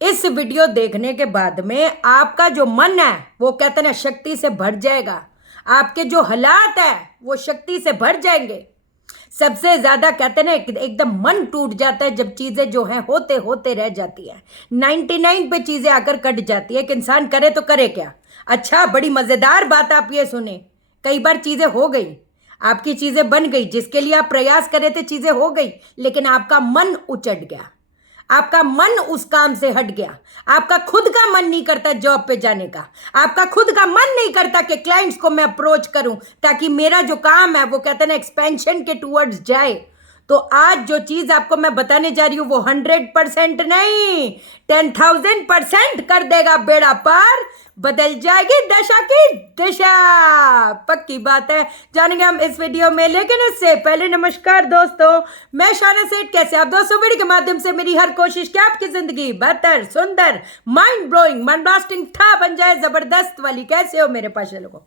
इस वीडियो देखने के बाद में आपका जो मन है वो कहते ना शक्ति से भर जाएगा। आपके जो हालात है वो शक्ति से भर जाएंगे। सबसे ज्यादा कहते ना एकदम मन टूट जाता है जब चीजें जो हैं होते होते रह जाती है। 99 पे चीजें आकर कट जाती है कि इंसान करे तो करे क्या। अच्छा, बड़ी मजेदार बात आप ये सुने, कई बार चीजें हो गई, आपकी चीजें बन गई, जिसके लिए आप प्रयास कर रहे थे चीजें हो गई, लेकिन आपका मन उचट गया, आपका मन उस काम से हट गया। आपका खुद का मन नहीं करता जॉब पे जाने का, आपका खुद का मन नहीं करता कि क्लाइंट्स को मैं अप्रोच करूं ताकि मेरा जो काम है वो कहते हैं ना एक्सपेंशन के टूवर्ड्स जाए। तो आज जो चीज आपको मैं बताने जा रही हूं वो 100% नहीं 10,000% कर देगा बेड़ा पार, बदल जाएगी दशा की दिशा। पक्की बात है, जानेंगे हम इस वीडियो में। लेकिन इससे पहले नमस्कार दोस्तों, मैं शाना सेठ। कैसे आप दोस्तों? वीडियो के माध्यम से मेरी हर कोशिश कि आपकी जिंदगी बेहतर, सुंदर, माइंड ब्लोइंग, मन ब्लास्टिंग था बन जाए, जबरदस्त वाली। कैसे हो मेरे पास लोगों?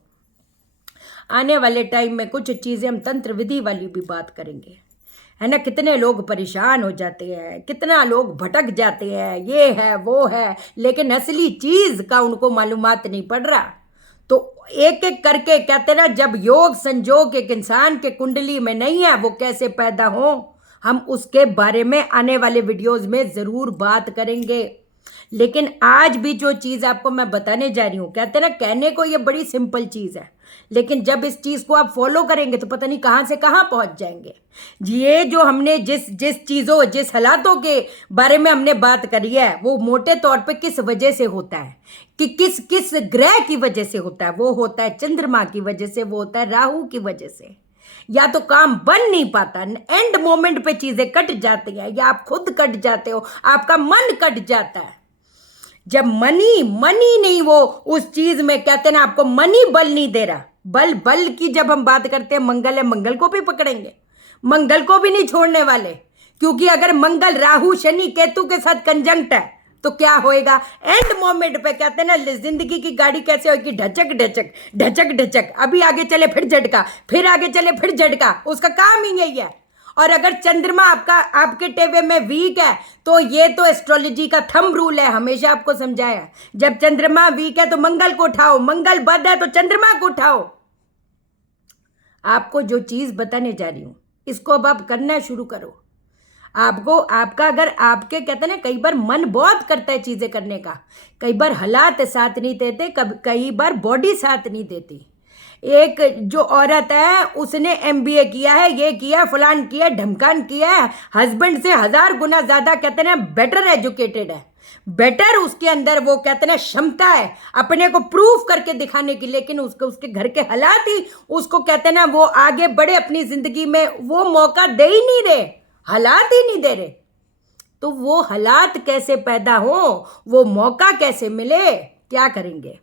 आने वाले टाइम में कुछ चीजें हम तंत्र विधि वाली भी बात करेंगे, है ना। कितने लोग परेशान हो जाते हैं, कितना लोग भटक जाते हैं, ये है वो है, लेकिन असली चीज का उनको मालूमात नहीं पड़ रहा। तो एक एक करके कहते ना, जब योग संजोग एक इंसान के कुंडली में नहीं है वो कैसे पैदा हो, हम उसके बारे में आने वाले वीडियोज में जरूर बात करेंगे। लेकिन आज भी जो चीज आपको मैं बताने जा रही हूं, कहते ना कहने को ये बड़ी सिंपल चीज है, लेकिन जब इस चीज को आप फॉलो करेंगे तो पता नहीं कहां से कहां पहुंच जाएंगे। ये जो हमने जिस चीजों, जिस हालातों के बारे में हमने बात करी है वो मोटे तौर पे किस वजह से होता है, कि किस किस ग्रह की वजह से होता है। वो होता है चंद्रमा की वजह से, वो होता है राहु की वजह से। या तो काम बन नहीं पाता, एंड मोमेंट पे चीजें कट जाती हैं, या आप खुद कट जाते हो, आपका मन कट जाता है। जब मनी नहीं, वो उस चीज में कहते हैं ना, आपको मनी बल नहीं दे रहा। बल की जब हम बात करते हैं, मंगल है, मंगल को भी पकड़ेंगे, मंगल को भी नहीं छोड़ने वाले। क्योंकि अगर मंगल राहु शनि केतु के साथ कंजंक्ट है तो क्या होएगा, एंड मोमेंट पे कहते हैं ना जिंदगी की गाड़ी कैसे होगी, ढचक ढचक ढचक ढचक, अभी आगे चले फिर झटका, फिर आगे चले फिर झटका, उसका काम ही यही है। और अगर चंद्रमा आपके टेवे में वीक है तो ये तो एस्ट्रोलॉजी का थंब रूल है, हमेशा आपको समझाया, जब चंद्रमा वीक है तो मंगल को उठाओ, मंगल बद है तो चंद्रमा को उठाओ। आपको जो चीज बताने जा रही हूं इसको अब आप करना शुरू करो। आपका अगर आपके कहते हैं ना, कई बार मन बहुत करता है चीजें करने का, कई बार हालात साथ नहीं देते, कई बार बॉडी साथ नहीं देती। एक जो औरत है उसने MBA किया है, ये किया, फलान किया, ढमकान किया है, हस्बैंड से 1000 गुना ज्यादा कहते हैं बेटर एजुकेटेड है, बेटर उसके अंदर वो कहते हैं क्षमता है अपने को प्रूफ करके दिखाने की, लेकिन उसके घर के हालात ही उसको कहते हैं ना वो आगे बढ़े अपनी जिंदगी में, वो मौका दे ही नहीं रहे, हालात ही नहीं दे रहे। तो वो हालात कैसे पैदा हो, वो मौका कैसे मिले, क्या करेंगे?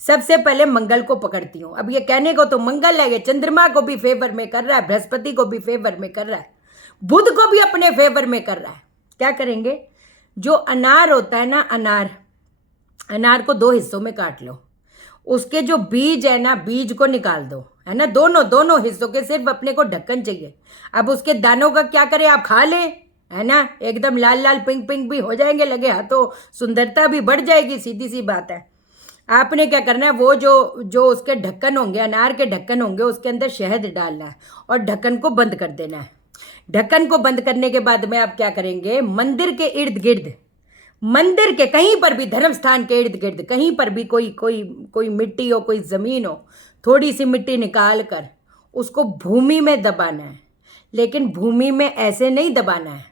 सबसे पहले मंगल को पकड़ती हूं। अब ये कहने को तो मंगल है, ये चंद्रमा को भी फेवर में कर रहा है, बृहस्पति को भी फेवर में कर रहा है, बुध को भी अपने फेवर में कर रहा है। क्या करेंगे? जो अनार होता है ना, अनार को 2 हिस्सों में काट लो, उसके जो बीज है ना, बीज को निकाल दो, है ना, दोनों हिस्सों के, सिर्फ अपने को ढक्कन चाहिए। अब उसके दानों का क्या करें, आप खा लें, है ना, एकदम लाल लाल पिंक पिंक भी हो जाएंगे, लगे हाथों, सुंदरता भी बढ़ जाएगी, सीधी सी बात है। आपने क्या करना है, वो जो उसके ढक्कन होंगे, अनार के ढक्कन होंगे, उसके अंदर शहद डालना है और ढक्कन को बंद कर देना है। ढक्कन को बंद करने के बाद में आप क्या करेंगे, मंदिर के इर्द गिर्द, मंदिर के कहीं पर भी, धर्म स्थान के इर्द गिर्द कहीं पर भी कोई मिट्टी हो, कोई जमीन हो, थोड़ी सी मिट्टी निकाल कर उसको भूमि में दबाना है। लेकिन भूमि में ऐसे नहीं दबाना है,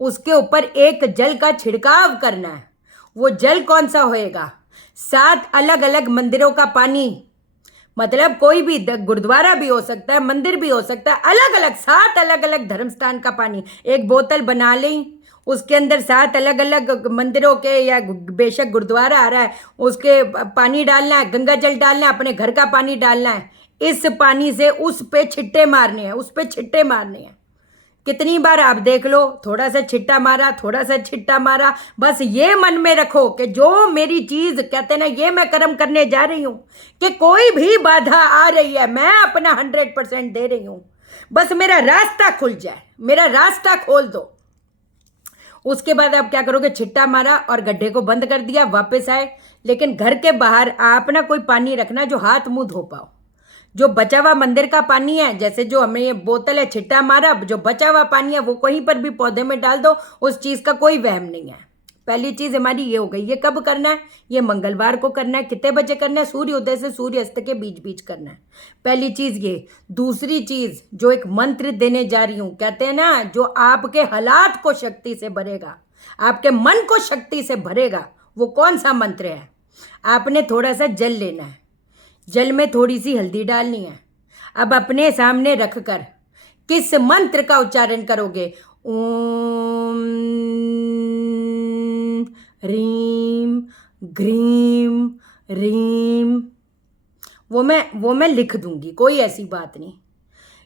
उसके ऊपर एक जल का छिड़काव करना है। वो जल कौन सा होएगा? 7 अलग अलग मंदिरों का पानी, मतलब कोई भी गुरुद्वारा भी हो सकता है, मंदिर भी हो सकता है, अलग अलग 7 अलग अलग धर्म स्थान का पानी, एक बोतल बना लें, उसके अंदर 7 अलग अलग मंदिरों के, या बेशक गुरुद्वारा आ रहा है उसके पानी डालना है, गंगा जल डालना है, अपने घर का पानी डालना है। इस पानी से उस पे छिट्टे मारने हैं, उस पे छिट्टे मारने हैं। कितनी बार आप देख लो, थोड़ा सा छिट्टा मारा, थोड़ा सा छिट्टा मारा, बस ये मन में रखो कि जो मेरी चीज कहते ना, ये मैं कर्म करने जा रही हूं, कि कोई भी बाधा आ रही है मैं अपना 100% दे रही हूं, बस मेरा रास्ता खुल जाए, मेरा रास्ता खोल दो। उसके बाद आप क्या करोगे, छिट्टा मारा और गड्ढे को बंद कर दिया, वापस आए। लेकिन घर के बाहर आप ना कोई पानी रखना जो हाथ मुंह धो पाओ। जो बचा हुआ मंदिर का पानी है, जैसे जो हमें ये बोतल है, छिट्टा मारा, जो बचा हुआ पानी है वो कहीं पर भी पौधे में डाल दो, उस चीज का कोई वहम नहीं है। पहली चीज हमारी ये हो गई। ये कब करना है? ये मंगलवार को करना है। कितने बजे करना है? सूर्योदय से सूर्यास्त के बीच बीच करना है। पहली चीज ये। दूसरी चीज, जो एक मंत्र देने जा रही हूं, कहते हैं ना, जो आपके हालात को शक्ति से भरेगा, आपके मन को शक्ति से भरेगा, वो कौन सा मंत्र है? आपने थोड़ा सा जल लेना है, जल में थोड़ी सी हल्दी डालनी है। अब अपने सामने रखकर किस मंत्र का उच्चारण करोगे? ओम रीम ग्रीम रीम। वो मैं लिख दूंगी, कोई ऐसी बात नहीं।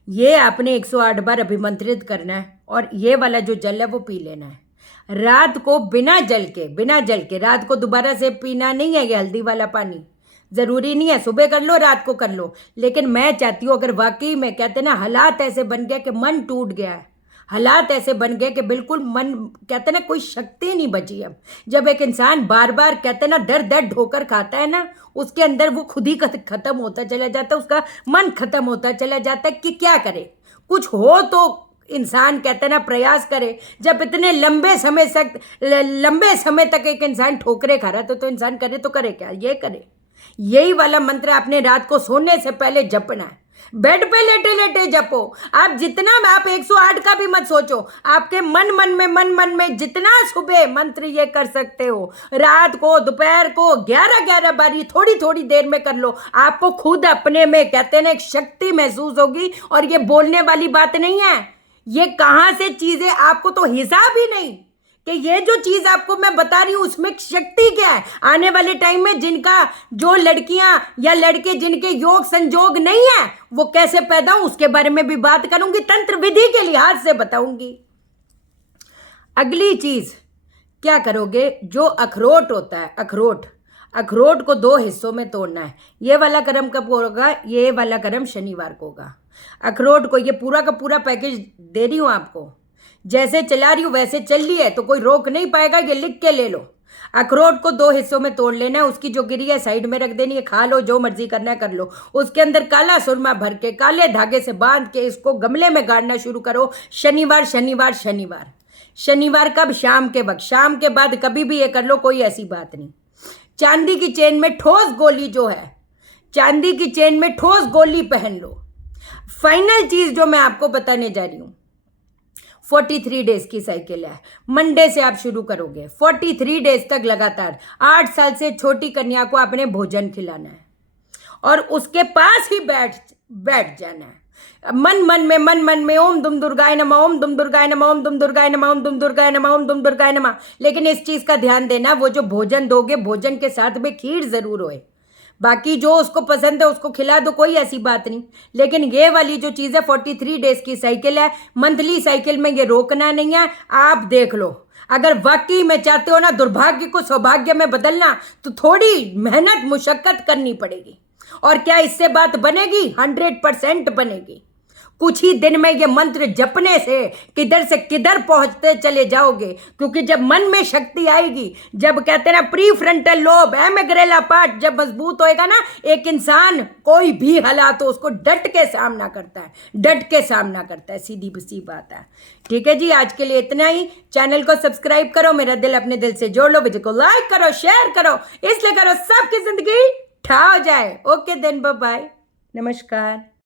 ये आपने 108 बार अभिमंत्रित करना है और ये वाला जो जल है वो पी लेना है। रात को बिना जल के रात को दोबारा से पीना नहीं है। ये हल्दी वाला पानी जरूरी नहीं है, सुबह कर लो, रात को कर लो। लेकिन मैं चाहती हूँ, अगर वाकई में कहते ना हालात ऐसे बन गया कि मन टूट गया है, हालात ऐसे बन गए कि बिल्कुल मन, कहते ना कोई शक्ति नहीं बची अब। जब एक इंसान बार बार कहते ना दर दर ढोकर खाता है ना, उसके अंदर वो खुद ही खत्म होता चला जाता है, उसका मन खत्म होता चला जाता है कि क्या करे। कुछ हो तो इंसान कहते ना प्रयास करे। जब इतने लंबे समय तक एक इंसान ठोकरे खा रहा है तो इंसान करे तो करे क्या? ये करे। यही वाला मंत्र आपने रात को सोने से पहले जपना है। बेड पे लेटे लेटे जपो। आप जितना, आप 108 का भी मत सोचो, आपके मन में जितना सुबह मंत्र ये कर सकते हो, रात को, दोपहर को 11 बारी थोड़ी थोड़ी देर में कर लो। आपको खुद अपने में कहते ना एक शक्ति महसूस होगी। और ये बोलने वाली बात नहीं है, ये कहां से चीजें, आपको तो हिसाब ही नहीं कि ये जो चीज आपको मैं बता रही हूं उसमें शक्ति क्या है। आने वाले टाइम में जिनका, जो लड़कियां या लड़के जिनके योग संजोग नहीं है, वो कैसे पैदा हो उसके बारे में भी बात करूंगी, तंत्र विधि के लिहाज से बताऊंगी। अगली चीज क्या करोगे, जो अखरोट होता है, अखरोट को 2 हिस्सों में तोड़ना है। ये वाला कर्म कब होगा? ये वाला कर्म शनिवार को होगा। अखरोट को, ये पूरा का पूरा पैकेज दे रही हूं आपको, जैसे चला रही हूं वैसे चल रही है तो कोई रोक नहीं पाएगा। ये लिख के ले लो। अखरोट को 2 हिस्सों में तोड़ लेना है, उसकी जो गिरी है साइड में रख देनी है, खा लो, जो मर्जी करना है कर लो। उसके अंदर काला सुरमा भर के, काले धागे से बांध के इसको गमले में गाड़ना शुरू करो। शनिवार शनिवार शनिवार शनिवार कब? शाम के वक्त, शाम के बाद कभी भी ये कर लो, कोई ऐसी बात नहीं। चांदी की चेन में ठोस गोली जो है, चांदी की चेन में ठोस गोली पहन लो। फाइनल चीज जो मैं आपको बताने जा रही हूं, 43 डेज की साइकिल है। मंडे से आप शुरू करोगे, 43 डेज तक लगातार। 8 साल से छोटी कन्या को आपने भोजन खिलाना है और उसके पास ही बैठ जाना है। मन में ओम दुम दुर्गाय नमः, ओम दुम दुर्गाय नमः, ओम दुम दुर्गाय नमः, ओम दुम दुर्गाय नमः, ओम दुम दुर्गाय नमः। लेकिन इस चीज का ध्यान देना, वो जो भोजन दोगे, भोजन के साथ में खीर जरूर होए। बाकी जो उसको पसंद है उसको खिला दो, कोई ऐसी बात नहीं। लेकिन ये वाली जो चीज़ है 43 डेज की साइकिल है, मंथली साइकिल में ये रोकना नहीं है। आप देख लो, अगर वाकई में चाहते हो ना दुर्भाग्य को सौभाग्य में बदलना, तो थोड़ी मेहनत मुशक्कत करनी पड़ेगी। और क्या इससे बात बनेगी? 100% बनेगी। कुछ ही दिन में ये मंत्र जपने से किधर से किधर पहुंचते चले जाओगे। क्योंकि जब मन में शक्ति आएगी, जब कहते हैं ना प्री फ्रंटल लोब, एमेग्रेला पार्ट जब मजबूत होएगा ना, एक इंसान कोई भी हालात हो उसको डट के सामना करता है, सीधी सी बात है। ठीक है जी, आज के लिए इतना ही। चैनल को सब्सक्राइब करो, मेरा दिल अपने दिल से जोड़ लो, वीडियो को लाइक करो, शेयर करो, इसलिए करो सबकी जिंदगी ठा हो जाए। ओके देन, बाय बाय, नमस्कार।